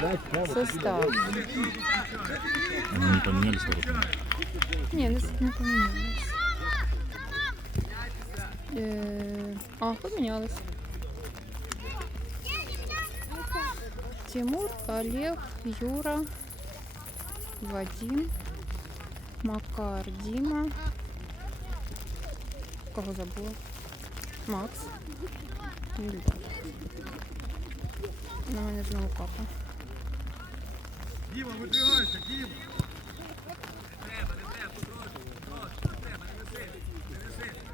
Так, состав. Они не поменялись вроде. Ні, не, не помінялись. Е, а, помінялись. Тимур, Олег, Юра, Вадим, Макар, Дима. Кого забула? Макс. Ільдар. На мене знову папа. Діма, видвигайся, Діма.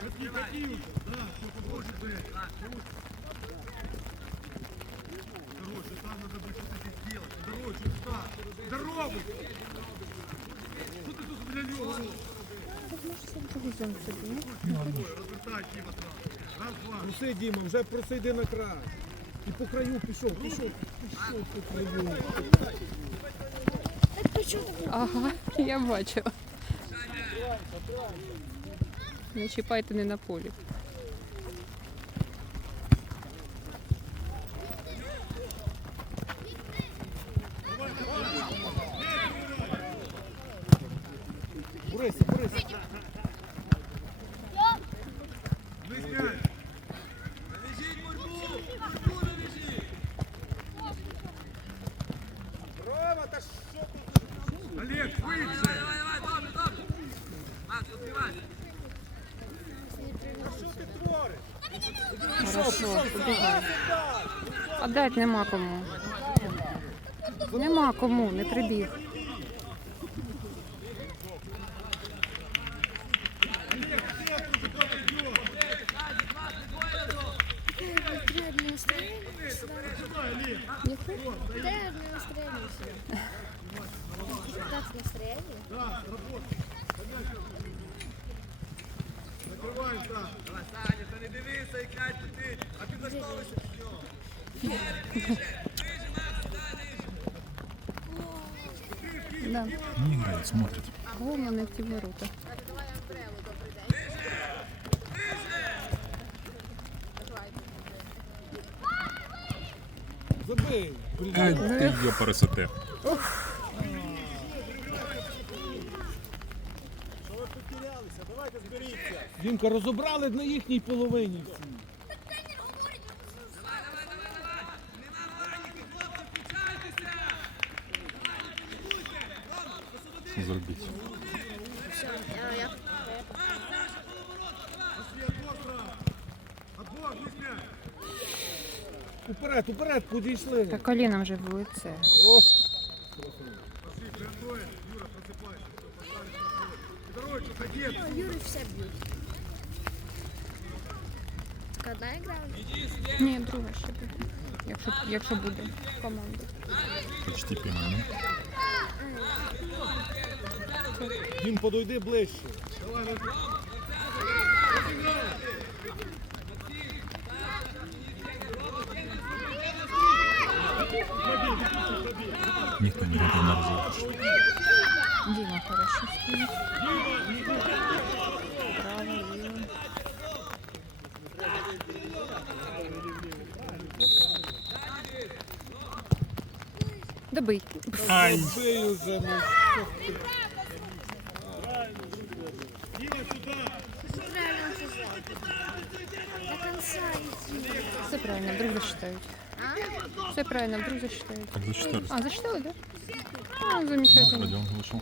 Ході, ході уже. Да, все, побольше бери. Короче, там надо будет что-то здесь делать. Короче, встань. Здоровый! Что ты тут, бля, лёг? Веземо собі. Развертай, Діма, сразу. Проси, Діма, вже просиди на край. І по краю пішов, пішов, пішов по краю. Ага, я бачила. Не чіпайте не на полі. Борися, борися. Близняй. Рома, та що тут? Олег, швидше. Що ти твориш? Побігай. А дать нема кому. Нема кому, не прибіг. Три настроєння. Три настроєння сюди. Так настроєння? Закривай, так. Давай, Саня, та не дивися, і кай туди, а підлаштовуйся. Да. Не играют, смотрят. Головне не ті ворота. Забий. Ай, ты ёпарасоте. Давайте Дімка, розібрали на їхній половині близняй. Уперед, уперед, підійшли. Та коліном вже в лице. О. Юра, просыпайся. Ходи. Юрий все б'ють. Одна гра? Ні, друга ще буде. Якщо, якщо буде команда. Почти поймали. Дім, подойди ближче. Давай, давай. Не готов на разговор. Діма хорошо стоїть. Право, ліво. Добий. Ай! Бий уже, ну. Правильно чужой. До конца идти. Все правильно, вдруг засчитають. Все правильно, вдруг засчитають. Так зачитали. А, засчитали, да? А, Ну, замечательно. Родион вышел.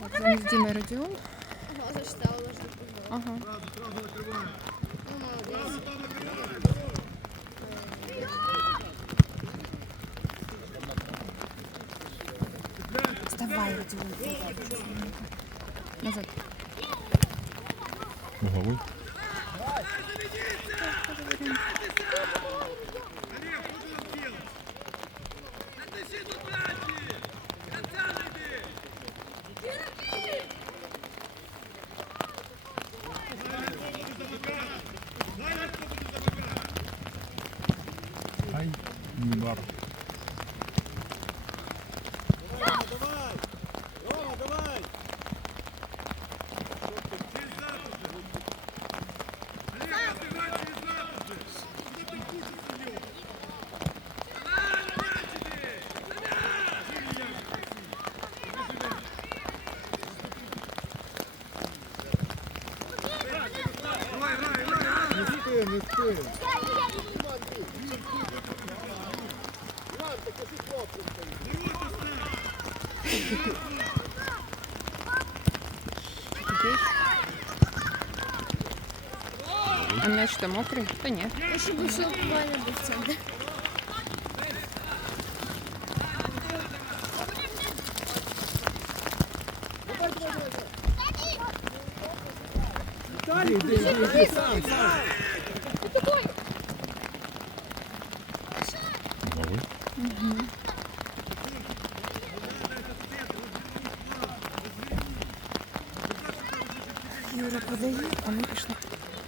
Так, замість Діми Родіон. Ага, зачитала, должна быть. Ага. Ну, молодец. Вставай, Родіон. Назад. Головой. Ай, не бар. Давай. Рома, давай. А м'яч то мокрий? Та ні. Я ще б йшов Ваня був в центрі. Новий. Юра подає, а ми пішли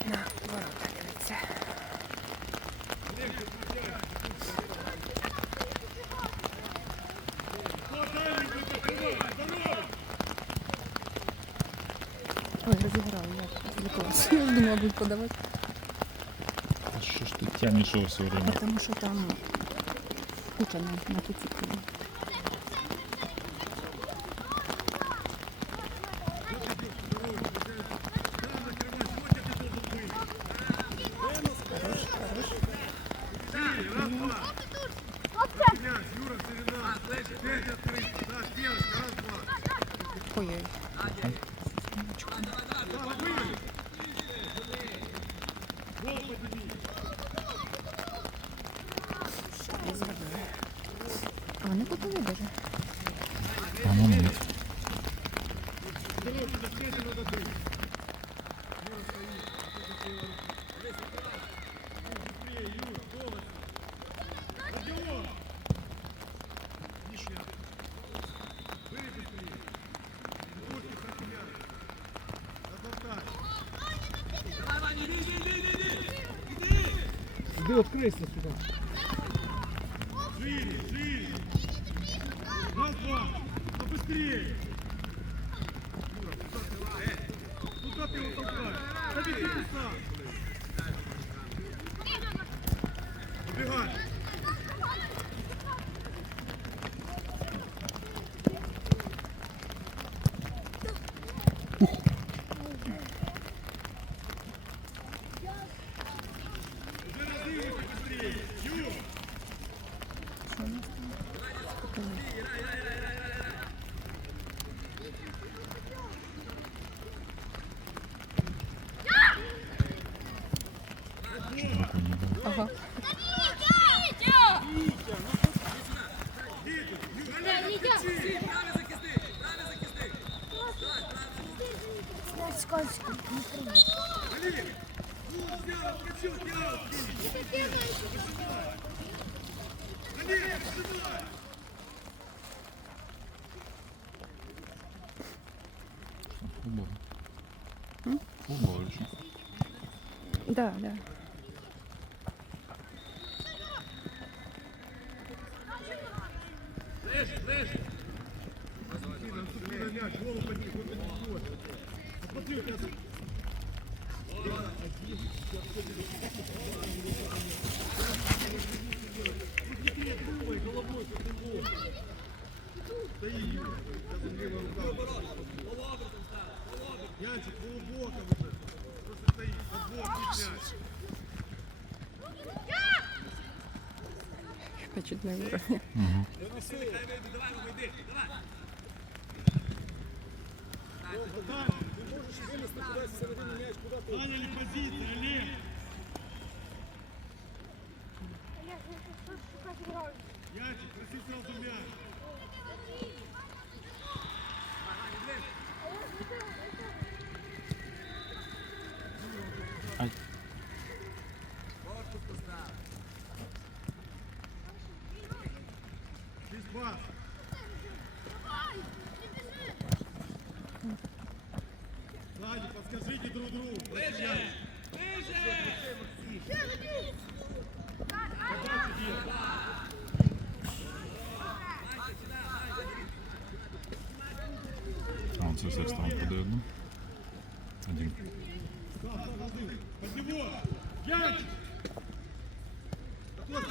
на ворота дивитися. Ой, розіграли, я думала, будуть подавати. А що ж ти тянеш його все время? Потому що там куча на, на. Юра, середа. Пять открыть. Да, девочка, раз, два. Ой-ой. Я зробила. А вони купили даже. По-моєму, ні. Иди откройся сюда. Не дав. Ага. Скользко. Футбол. Футбольчик. Да, да. Янчик, полубоком на чудном уровне. Угу. А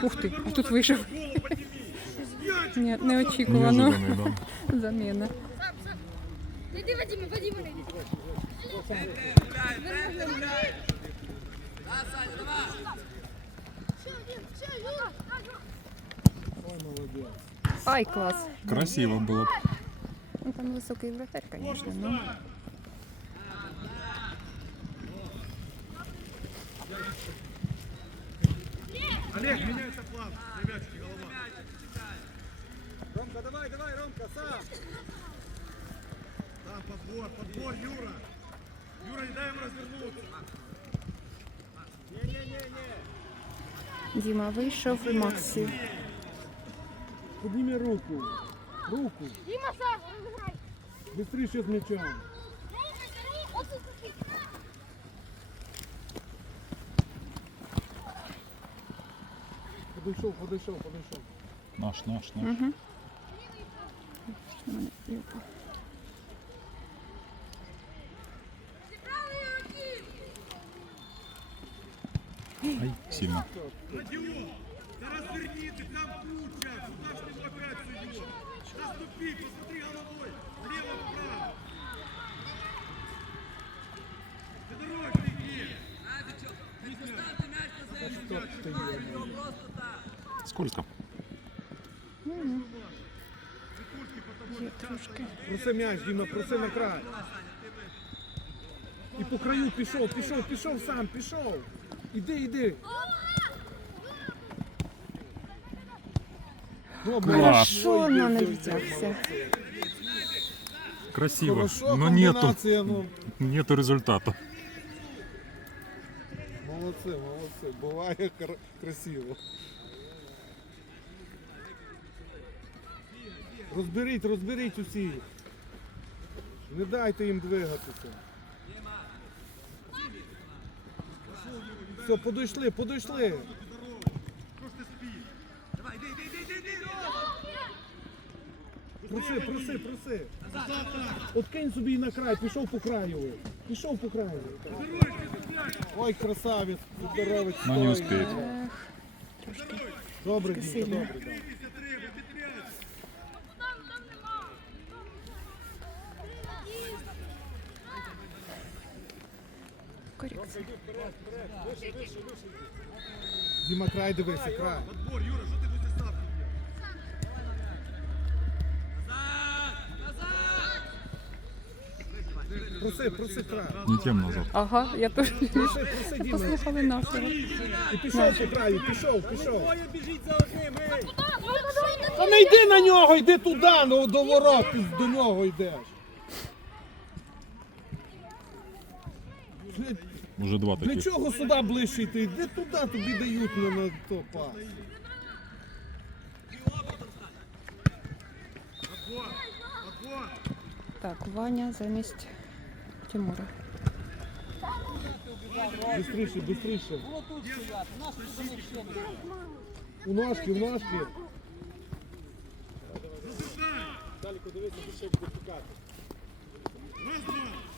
Ух ти, а тут вийшов. Голову подними. Янчик. Ні, неочікувано. Неожиданный, да. Заміна. Найди Вадима, Вадима найди. Ой, молодець. Ай, клас. Красиво було б. Ну, там високий вратарь, звісно, ну. Олег, меняется план. На мячике голова. Ромка, давай, давай, Ромка, сам. Там подбор, подбор, Юра. Юра, не дай ему развернуться. Не-не-не-не. Діма вийшов, Максі. Подними руку. Руку. Діма, сам, розіграй. Быстрее с мячом. Подійшов, подійшов, подійшов. Наш, наш, наш. Угу. Ай, сильно. Родион, да разверни ты там куча. Куда ж ты в опять суешь? Наступи, посмотри головой. Влево-вправо. Ты дорожный игре. Сколько? Проси м'яч, Діма, проси на край. І по краю пішов, пішов, пішов сам, пішов. Іди, іди. Добре. Клас. На не взявся? Красиво. Хорошо, Но нету, комбінація, ну. нету результата. Молодці, молодці. Буває кра- красиво. Розберіть, розберіть усі. Не дайте їм двигатися. Все, подійшли, подійшли. Проси, проси, проси. От кинь собі на край, пішов по краю. Пішов по краю. Ой, красавець, здоровець. Но не успеет. Добре, сильно. добре. Корекція. Діма, край дивися, край. Подбор, Юра, що ти будеш ставки Проси, проси край. Не тем назад. Ага, я теж Проси, проси, Діма. послухали нашого. І пішов по краю, пішов, пішов. Та не йди на нього, йди туди, ну до ворот, ти до нього йдеш. Для, Уже два для таких. чого сюди ближче йти? Йди туди, тобі дають на, на то пас. Так, Ваня замість Тимура. Быстріше, быстріше. У ножки, у ножки. Далеко дивися, ти ще буде пікати. Да, серце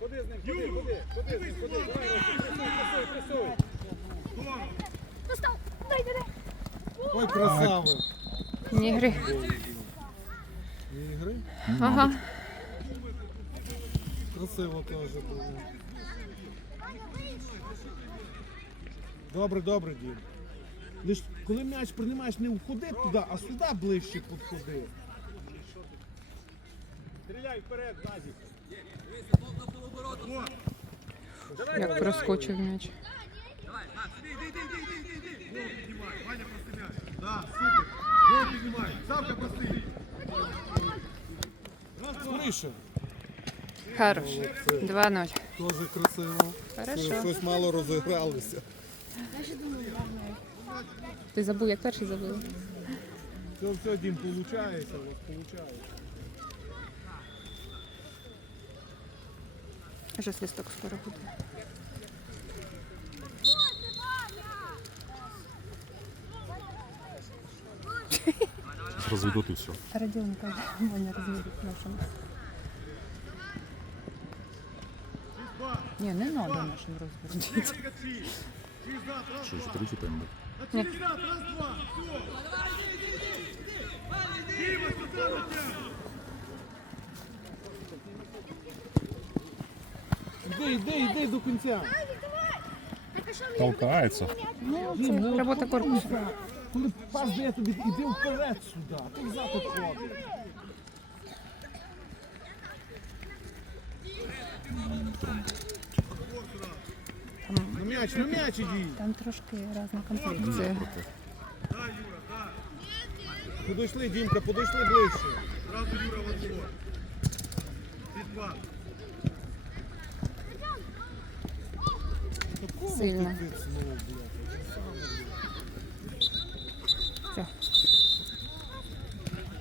Ходи з з ним. Дай, дай. Ой, красава. Нігри. Ігри. Ага. Красиво теж було. Добре, добре, дім. Лиш коли м'яч приймаєш, не входи туди, а сюди ближче підходи. Стріляй вперед, Назік. Як проскочив м'яч. Ваня, прости м'яч. Да, супер. Гол піднімай. Прости. Скоріше. Хорош. 2-0. Теж красиво. Хорошо. Щось мало розігралися. Я ще думаю. Ти забув, як перший забув. Все, все, Дім, получається, у вас получається. Вже свисток скоро буде. Разведут и все. Родіон каже, Ваня розвідить нашому. Ні, не треба нашим розвідати. Что, еще третий тайм был? Іди, іди, іди до кінця. Толкається. Ну, ну це робота корпусу. Коли пас дає іди вперед сюди, ти взад ходиш. М'яч, ну м'яч іди. Там трошки різна комплекція. Подійшли, Дімка, подійшли ближче. Зразу Юра в отбор. Підпад. Сильно.